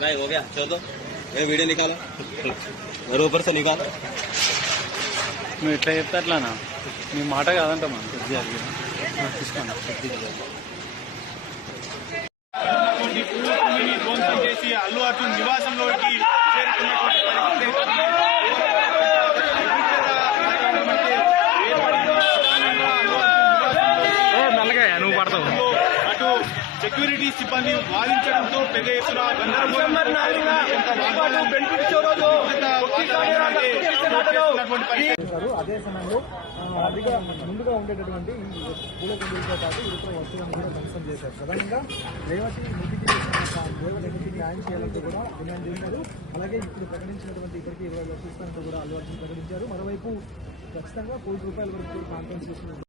नहीं हो गया चलो तो मैं वीडियो निकाला और ऊपर से निकाला నువ్వు ఎట్లా చెప్తా అట్లానా నీ మాట కాదంట మనం కొద్దిగా తీసుకోండి ధ్వంసం చేసి అల్లు అర్జున్ నివాసంలోకి చేరుకున్నటువంటి అటు సెక్యూరిటీ సిబ్బంది వాదించడంతో పెద్ద ఎత్తున అదే సమయంలో ముందుగా ఉండేటటువంటి పూల కుండీలతో పాటు ఇతర వస్తువులను కూడా ధ్వంసం చేశారు. ప్రధానంగా రేవతి మృతికి న్యాయం చేయాలంటూ కూడా డిమాండ్ చేశారు. అలాగే ఇప్పుడు ప్రకటించినటువంటి ఇప్పటికీ 20 లక్షల ఇస్తానంటూ కూడా అల్లు అర్జున్ ప్రకటించారు. మరోవైపు ఖచ్చితంగా ₹1 కోటి వరకు కాన్ఫరెన్స్ చేస్తున్నారు.